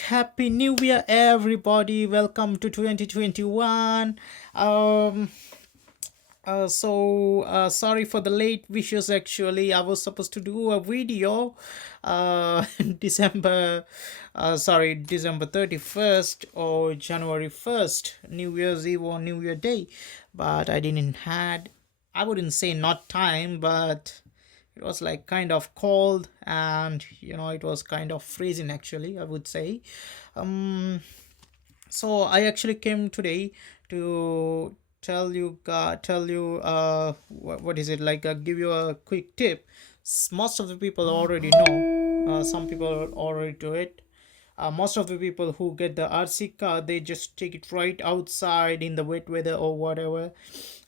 Happy New Year, everybody. Welcome to 2021. Um, Sorry for the late wishes. Actually, I was supposed to do a video, December, December 31st or January 1st, New Year's Eve or New Year Day, but I didn't had. I wouldn't say not time, but it was like kind of cold, and it was kind of freezing, actually, I would say. um so I actually came today to tell you what is it like, give you a quick tip. Most of the people already know, some people already do it. Most of the people who get the RC car, they just take it right outside in the wet weather or whatever,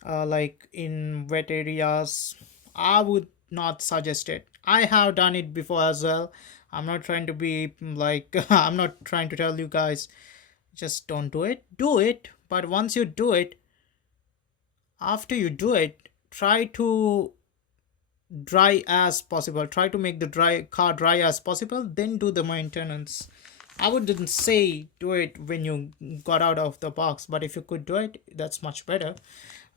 like in wet areas. I would not suggest it. I have done it before as well. I'm not trying to be like I'm not trying to tell you guys just don't do it. Do it, but once you do it, after you do it, try to dry as possible. Try to make the dry car dry as possible, then do the maintenance. I wouldn't say do it when you got out of the box, but if you could do it, that's much better.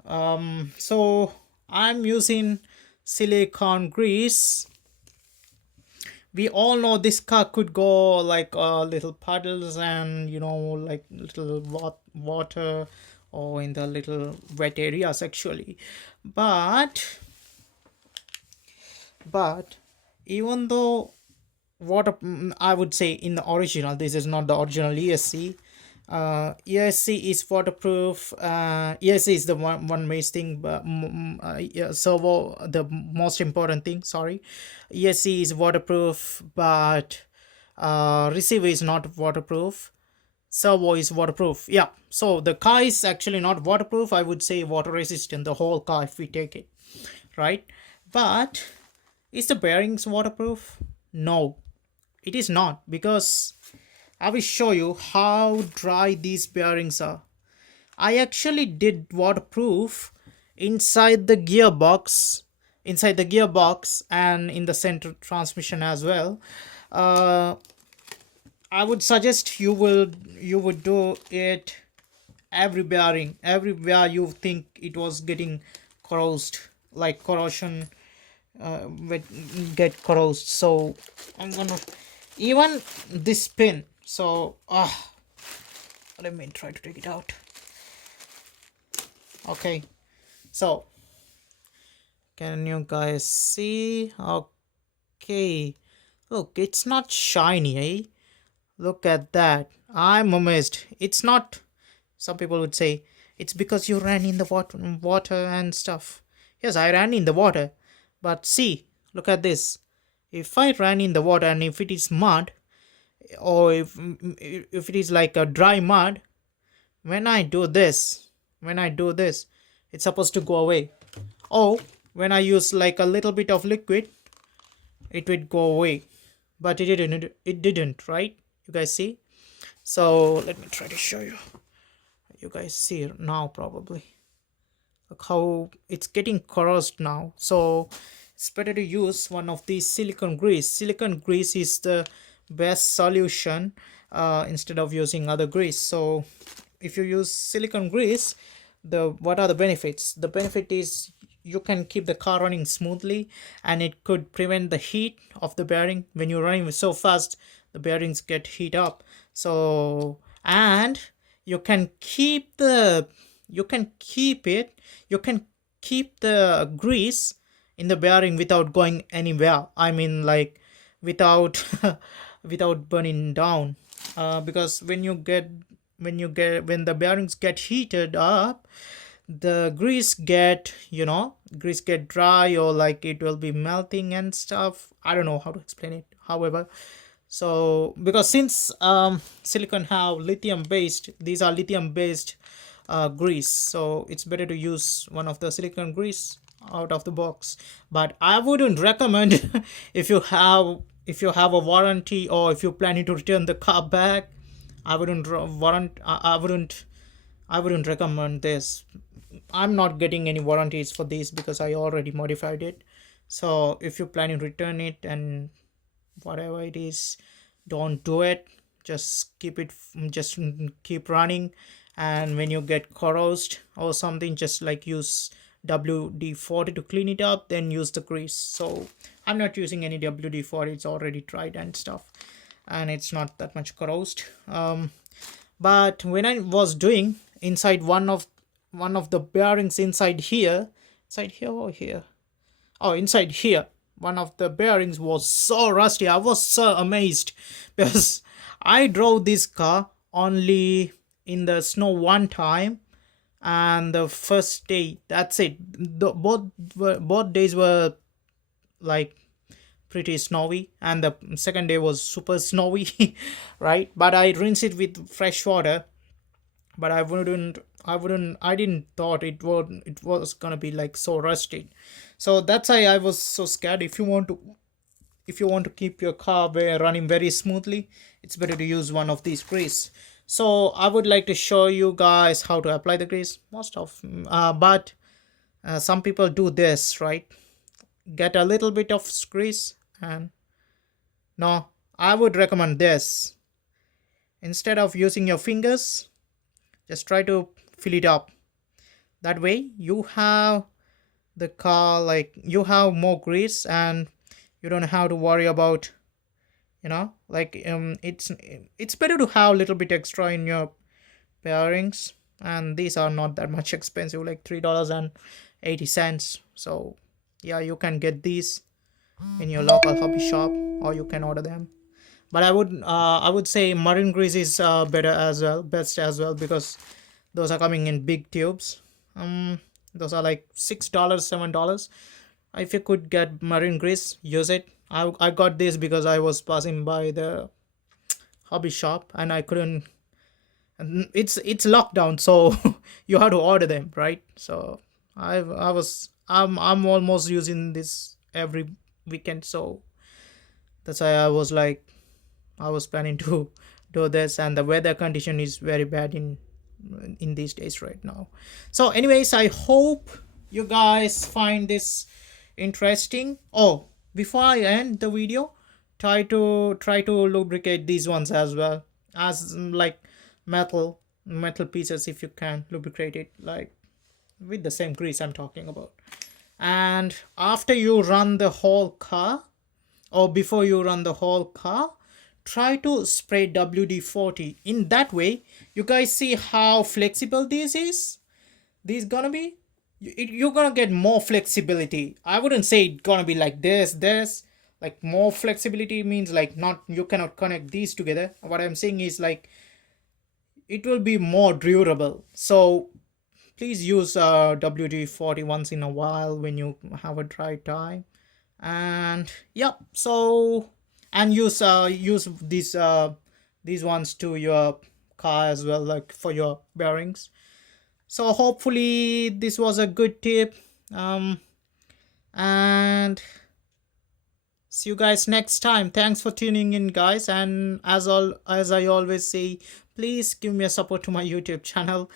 So I'm using silicone grease. We all know this car could go like little puddles, and like little water, or in the little wet areas, actually. But even though water, I would say in the original, this is not the original ESC. ESC is waterproof. ESC is the one main thing, but yeah, servo the most important thing. Sorry, ESC is waterproof, but receiver is not waterproof. Servo is waterproof. Yeah, so the car is actually not waterproof. I would say water resistant. The whole car, if we take it, right? But is the bearings waterproof? No, it is not, because I will show you how dry these bearings are. I actually did waterproof inside the gearbox, and in the center transmission as well. I would suggest you would do it every bearing, everywhere you think it was getting corrosed, like corrosion, get corrosed. So I'm gonna, even this pin. So let me try to take it out. Okay, so can you guys see? Okay, look, it's not shiny, eh? Look at that. I'm amazed. It's not. Some people would say it's because you ran in the water and stuff. Yes, I ran in the water, but see, look at this. If I ran in the water, and if it is mud, or if it is like a dry mud, when I do this, it's supposed to go away. Or when I use like a little bit of liquid, it would go away, but it didn't, right? You guys see? So let me try to show you. You guys see now, probably. Look how it's getting corrosed now. So it's better to use one of these silicone grease. Silicone grease is the best solution, instead of using other grease. So if you use silicone grease, what are the benefits? The benefit is you can keep the car running smoothly, and it could prevent the heat of the bearing. When you're running so fast, the bearings get heat up. So, and you can keep the grease in the bearing without going anywhere. I mean, like, without without burning down, because when the bearings get heated up, the grease get dry, or like it will be melting and stuff. I don't know how to explain it, however. So because since silicone have lithium based, these are lithium based grease, so it's better to use one of the silicone grease out of the box. But I wouldn't recommend if you have a warranty, or if you're planning to return the car back. I wouldn't recommend this. I'm not getting any warranties for this because I already modified it. So if you're planning to return it and whatever it is, don't do it. just keep it, just keep running, and when you get corrosed or something, just like use WD-40 to clean it up, then use the grease. So I'm not using any WD-40, it's already dried and stuff, and it's not that much corrosed. But when I was doing inside one of the bearings inside here or here, oh, inside here, one of the bearings was so rusty. I was so amazed because I drove this car only in the snow one time, and the first day, that's it. Both days were like pretty snowy, and the second day was super snowy, right? But I rinsed it with fresh water, but I didn't thought it was gonna be like so rusted. So that's why I was so scared. If you want to keep your car running very smoothly, it's better to use one of these grease. So I would like to show you guys how to apply the grease. But some people do this, right? Get a little bit of grease, and no, I would recommend this. Instead of using your fingers, just try to fill it up. That way you have the car, like, you have more grease, and you don't have to worry about, like, it's better to have a little bit extra in your bearings, and these are not that much expensive, like $3.80. So yeah, you can get these in your local hobby shop, or you can order them. But I would say marine grease is best as well, because those are coming in big tubes. Those are like $6, $7. If you could get marine grease, use it. I got this because I was passing by the hobby shop and I couldn't, and it's locked down, so you have to order them, right? So I'm almost using this every weekend, so that's why I was planning to do this, and the weather condition is very bad in these days right now. So anyways, I hope you guys find this interesting. Oh, before I end the video, try to lubricate these ones as well, as like metal pieces, if you can lubricate it, like with the same grease I'm talking about. And after you run the whole car, or before you run the whole car, try to spray WD-40. In that way, you guys see how flexible this is. This gonna be, you're gonna get more flexibility. I wouldn't say it's gonna be like this. Like, more flexibility means like, not, you cannot connect these together. What I'm saying is like, it will be more durable. So please use WD-40 once in a while when you have a dry time. And yep, so, and use these ones to your car as well, like for your bearings. So hopefully this was a good tip, and see you guys next time. Thanks for tuning in, guys, and as I always say, please give me a support to my YouTube channel.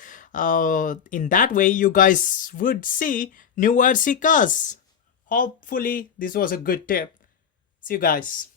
In that way you guys would see new RC cars. Hopefully this was a good tip. See you guys.